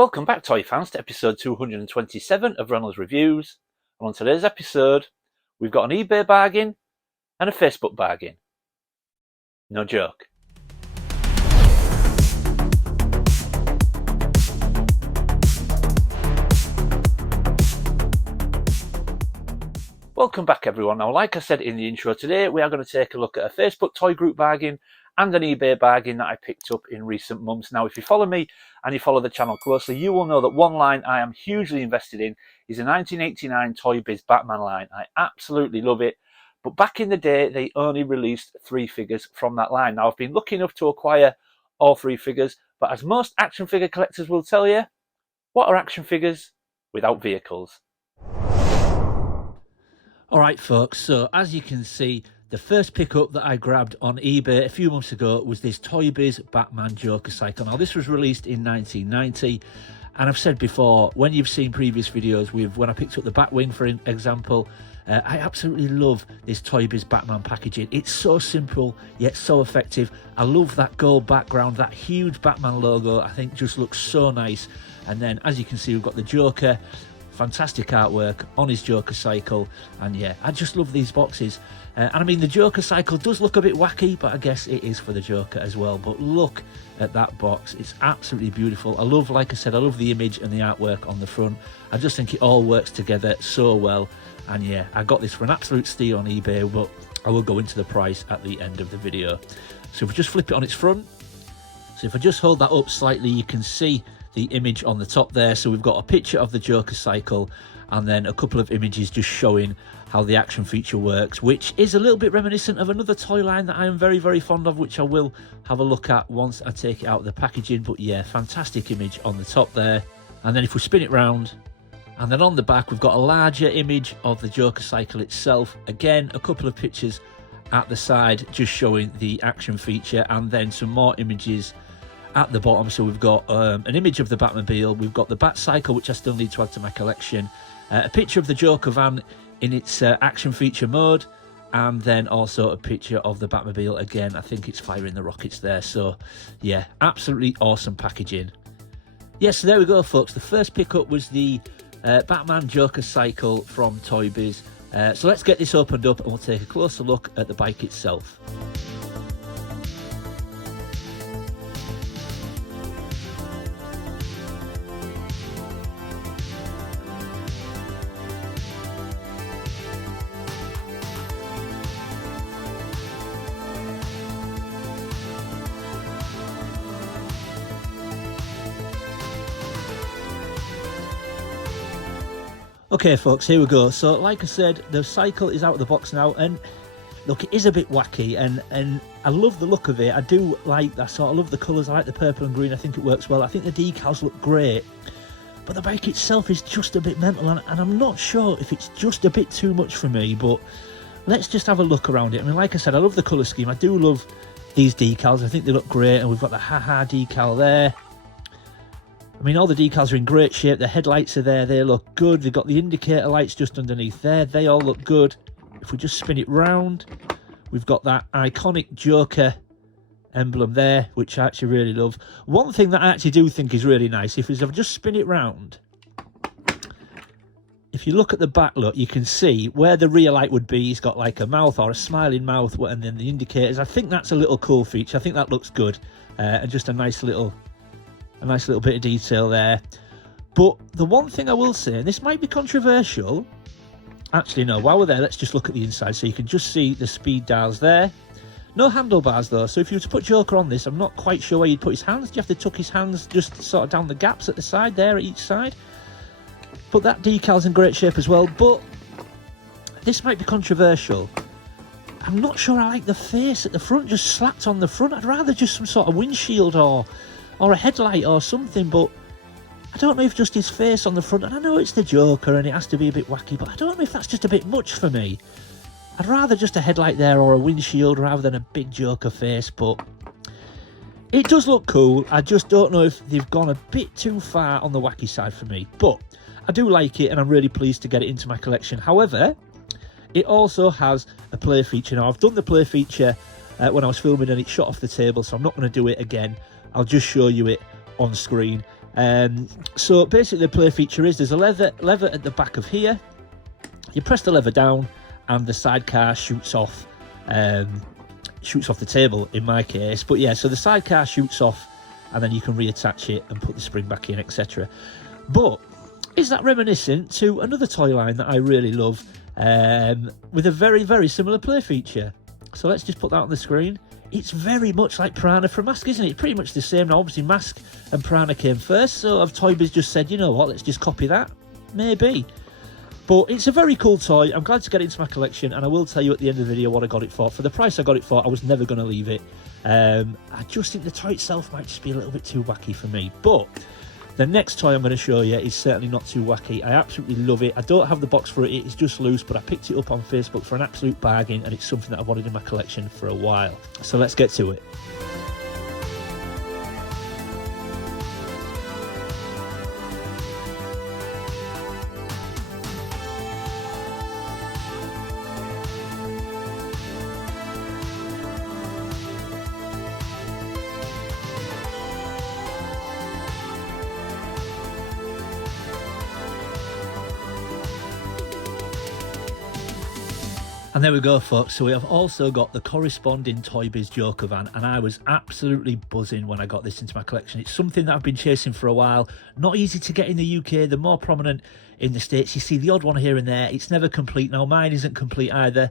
Welcome back, toy fans, to episode 227 of Reynolds Reviews. And on today's episode, we've got an eBay bargain and a Facebook bargain. No joke. Welcome back, everyone. Now, like I said in the intro, today we are going to take a look at a Facebook toy group bargain and an eBay bargain that I picked up in recent months. Now, if you follow me and you follow the channel closely, you will know that one line I am hugely invested in is a 1989 Toybiz Batman line. I absolutely love it. But back in the day, they only released 3 figures from that line. Now, I've been lucky enough to acquire all 3 figures, but as most action figure collectors will tell you, what are action figures without vehicles? Alright folks, so as you can see, the first pickup that I grabbed on eBay a few months ago was this Toybiz Batman Joker cycle. Now this was released in 1990, and I've said before, when you've seen previous videos with when I picked up the Batwing for example, I absolutely love this Toybiz Batman packaging. It's so simple yet so effective. I love that gold background, that huge Batman logo I think just looks so nice. And then as you can see, we've got the Joker. Fantastic artwork on his Joker cycle, and yeah, I just love these boxes. And I mean, the Joker cycle does look a bit wacky, but I guess it is for the Joker as well. But look at that box, it's absolutely beautiful. I love, like I said, I love the image and the artwork on the front. I just think it all works together so well. And yeah, I got this for an absolute steal on eBay, but I will go into the price at the end of the video. So if we just flip it on its front, so if I just hold that up slightly, you can see the image on the top there. So we've got a picture of the Joker cycle and then a couple of images just showing how the action feature works, which is a little bit reminiscent of another toy line that I am very, very fond of, which I will have a look at once I take it out of the packaging. But yeah, fantastic image on the top there. And then if we spin it round, and then on the back, we've got a larger image of the Joker cycle itself. Again, a couple of pictures at the side just showing the action feature, and then some more images at the bottom. So we've got an image of the Batmobile, we've got the Bat Cycle, which I still need to add to my collection, a picture of the Joker van in its action feature mode, and then also a picture of the Batmobile again. I think it's firing the rockets there. So yeah, absolutely awesome packaging. Yes, so there we go folks, the first pickup was the Batman Joker cycle from Toybiz. So let's get this opened up and we'll take a closer look at the bike itself. Okay folks, here we go. So like I said, the cycle is out of the box now, and look, it is a bit wacky, and I love the look of it. I do like that sort, I love the colours, I like the purple and green, I think it works well. I think the decals look great, but the bike itself is just a bit mental, and I'm not sure if it's just a bit too much for me, but let's just have a look around it. I mean, like I said, I love the colour scheme, I do love these decals, I think they look great, and we've got the haha decal there. I mean, all the decals are in great shape, the headlights are there, they look good. They've got the indicator lights just underneath there, they all look good. If we just spin it round, we've got that iconic Joker emblem there, which I actually really love. One thing that I actually do think is really nice, if I just spin it round, if you look at the back, look, you can see where the rear light would be. He's got like a mouth or a smiling mouth, and then the indicators. I think that's a little cool feature. I think that looks good, and just a nice little bit of detail there. But the one thing I will say, and this might be controversial, actually no, while we're there, let's just look at the inside. So you can just see the speed dials there. No handlebars though, so if you were to put Joker on this, I'm not quite sure where you'd put his hands. Do you have to tuck his hands just sort of down the gaps at the side there, at each side? But that decal's in great shape as well. But this might be controversial. I'm not sure I like the face at the front, just slapped on the front. I'd rather just some sort of windshield or a headlight or something, but I don't know if just his face on the front, and I know it's the Joker and it has to be a bit wacky, but I don't know if that's just a bit much for me. I'd rather just a headlight there or a windshield rather than a big Joker face, but it does look cool. I just don't know if they've gone a bit too far on the wacky side for me, but I do like it and I'm really pleased to get it into my collection. However, it also has a play feature. Now, I've done the play feature when I was filming and it shot off the table, so I'm not going to do it again. I'll just show you it on screen. So basically the play feature is there's a lever at the back of here. You press the lever down and the sidecar shoots off the table in my case. But yeah, so the sidecar shoots off and then you can reattach it and put the spring back in, etc. But is that reminiscent to another toy line that I really love with a very, very similar play feature? So let's just put that on the screen. It's very much like Piranha from Mask, isn't it? Pretty much the same. Now, obviously, Mask and Piranha came first, so have Toybiz just said, you know what, let's just copy that? Maybe. But it's a very cool toy. I'm glad to get it into my collection, and I will tell you at the end of the video what I got it for. For the price I got it for, I was never going to leave it. I just think the toy itself might just be a little bit too wacky for me. But the next toy I'm going to show you is certainly not too wacky. I absolutely love it. I don't have the box for it, it's just loose, but I picked it up on Facebook for an absolute bargain, and it's something that I've wanted in my collection for a while. So let's get to it. And there we go, folks. So we have also got the corresponding Toybiz Joker van, and I was absolutely buzzing when I got this into my collection. It's something that I've been chasing for a while. Not easy to get in the UK. They're more prominent in the States. You see the odd one here and there. It's never complete. Now, mine isn't complete either,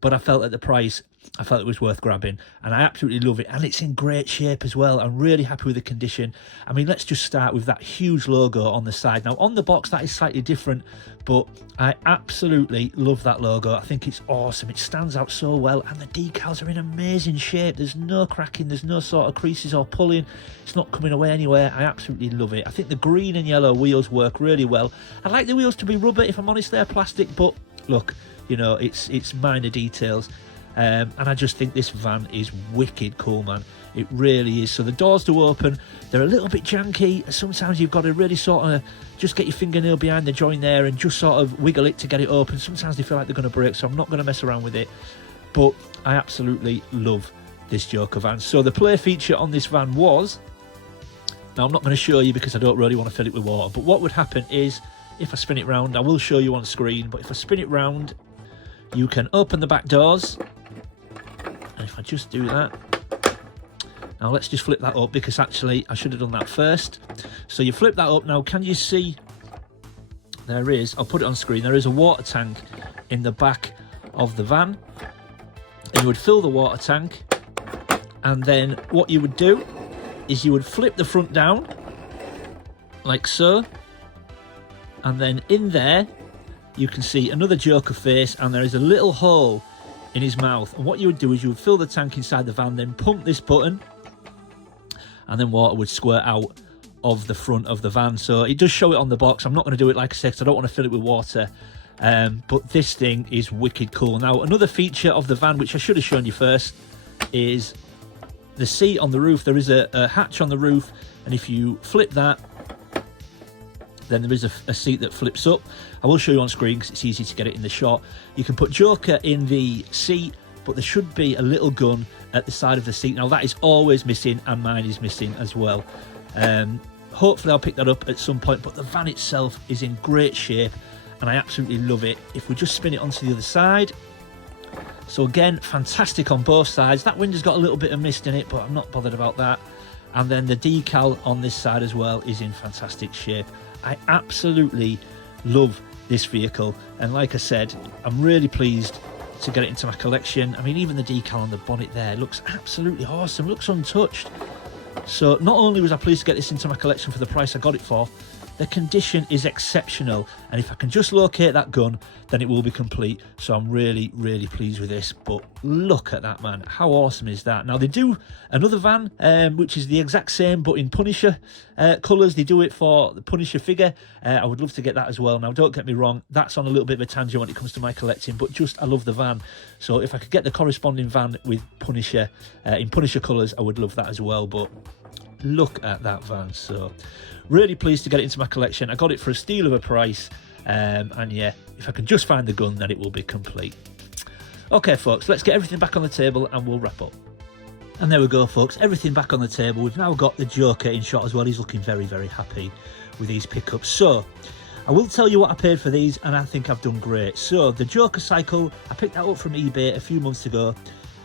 but I felt at the price, I felt it was worth grabbing, and I absolutely love it. And it's in great shape as well. I'm really happy with the condition. I mean, let's just start with that huge logo on the side. Now, on the box, that is slightly different, but I absolutely love that logo. I think it's awesome. It stands out so well, and the decals are in amazing shape. There's no cracking, there's no sort of creases or pulling. It's not coming away anywhere. I absolutely love it. I think the green and yellow wheels work really well. I like the wheels to be rubber. If I'm honest, they're plastic, but look, you know, it's minor details. And I just think this van is wicked cool, man. It really is. So the doors do open. They're a little bit janky. Sometimes you've got to really sort of just get your fingernail behind the joint there and just sort of wiggle it to get it open. Sometimes they feel like they're going to break, so I'm not going to mess around with it. But I absolutely love this Joker van. So the play feature on this van was... Now, I'm not going to show you because I don't really want to fill it with water. But what would happen is, if I spin it round, I will show you on screen, but if I spin it round, you can open the back doors. And if I just do that, now let's just flip that up, because actually I should have done that first. So you flip that up. Now, can you see there is, I'll put it on screen, there is a water tank in the back of the van, and you would fill the water tank, and then what you would do is you would flip the front down like so, and then in there you can see another Joker face, and there is a little hole in his mouth. And what you would do is you would fill the tank inside the van, then pump this button, and then water would squirt out of the front of the van. So it does show it on the box. I'm not going to do it, like I said, because I don't want to fill it with water. But this thing is wicked cool. Now, another feature of the van, which I should have shown you first, is the seat on the roof. There is a hatch on the roof, and if you flip that, then there is a seat that flips up. I will show you on screen because it's easy to get it in the shot. You can put Joker in the seat, but there should be a little gun at the side of the seat. Now, that is always missing, and mine is missing as well. Hopefully I'll pick that up at some point, but the van itself is in great shape, and I absolutely love it. If we just spin it onto the other side, so again, fantastic on both sides. That window's got a little bit of mist in it, but I'm not bothered about that. And then the decal on this side as well is in fantastic shape. I absolutely love this vehicle, and like I said, I'm really pleased to get it into my collection. I mean, even the decal on the bonnet there looks absolutely awesome, looks untouched. So not only was I pleased to get this into my collection for the price I got it for, the condition is exceptional, and if I can just locate that gun, then it will be complete. So I'm really, really pleased with this. But look at that, man. How awesome is that? Now, they do another van, which is the exact same, but in Punisher colours. They do it for the Punisher figure. I would love to get that as well. Now, don't get me wrong, that's on a little bit of a tangent when it comes to my collecting, but just I love the van. So if I could get the corresponding van with Punisher in Punisher colours, I would love that as well. But look at that van. So really pleased to get it into my collection. I got it for a steal of a price, and yeah, if I can just find the gun, then it will be complete. Okay, folks, let's get everything back on the table and we'll wrap up. And there we go, folks, everything back on the table. We've now got the Joker in shot as well. He's looking very, very happy with these pickups. So I will tell you what I paid for these, and I think I've done great. So the Joker cycle, I picked that up from eBay a few months ago,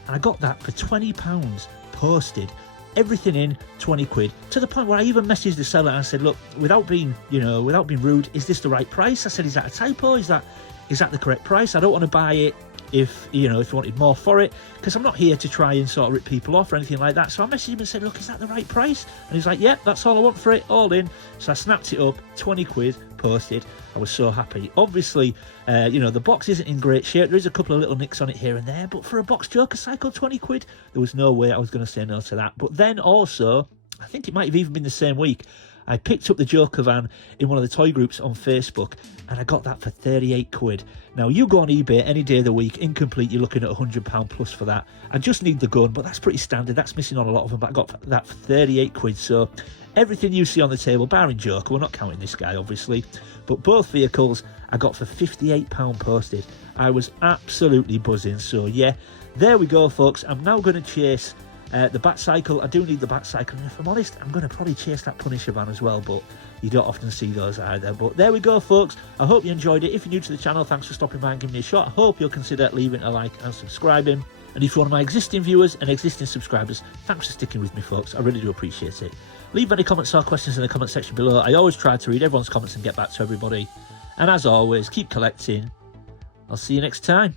and I got that for £20 posted. Everything in 20 quid, to the point where I even messaged the seller and I said, look, without being rude, is this the right price? I said, is that a typo? Is that the correct price? I don't want to buy it if you wanted more for it, because I'm not here to try and sort of rip people off or anything like that. So I messaged him and said, look, is that the right price? And he's like, yeah, that's all I want for it, all in. So I snapped it up, 20 quid posted. I was so happy. Obviously, the box isn't in great shape. There is a couple of little nicks on it here and there, but for a box Joker cycle, 20 quid, there was no way I was going to say no to that. But then also, I think it might have even been the same week, I picked up the Joker van in one of the toy groups on Facebook, and I got that for 38 quid. Now, you go on eBay any day of the week, incomplete, you're looking at £100 plus for that. I just need the gun, but that's pretty standard. That's missing on a lot of them, but I got that for 38 quid. So everything you see on the table, barring Joker, we're not counting this guy, obviously, but both vehicles I got for £58 posted. I was absolutely buzzing. So yeah, there we go, folks. I'm now going to chase the Bat Cycle. I do need the Bat Cycle, and if I'm honest, I'm going to probably chase that Punisher van as well, but you don't often see those either. But there we go, folks. I hope you enjoyed it. If you're new to the channel, thanks for stopping by and giving me a shot. I hope you'll consider leaving a like and subscribing. And if you're one of my existing viewers and existing subscribers, thanks for sticking with me, folks. I really do appreciate it. Leave any comments or questions in the comment section below. I always try to read everyone's comments and get back to everybody. And as always, keep collecting. I'll see you next time.